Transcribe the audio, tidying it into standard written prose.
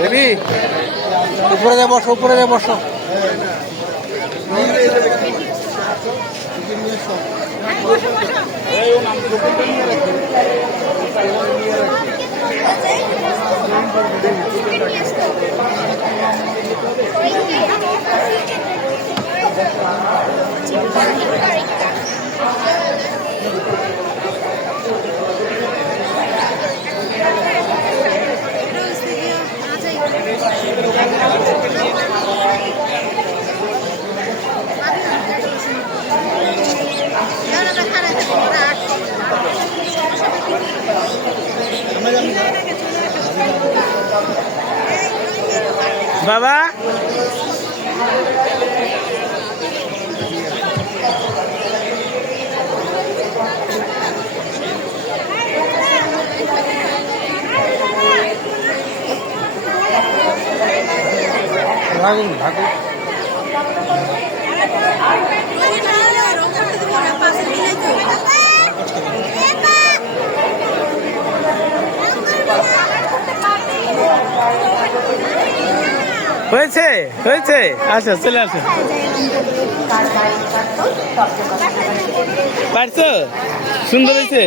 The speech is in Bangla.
বেবি উপরে যা বসো, উপরে যা বসো। বাবা ভাগুন ভাগুন হয়েছে হয়েছে। আচ্ছা চলে আসো। পারছো? সুন্দর হয়েছে।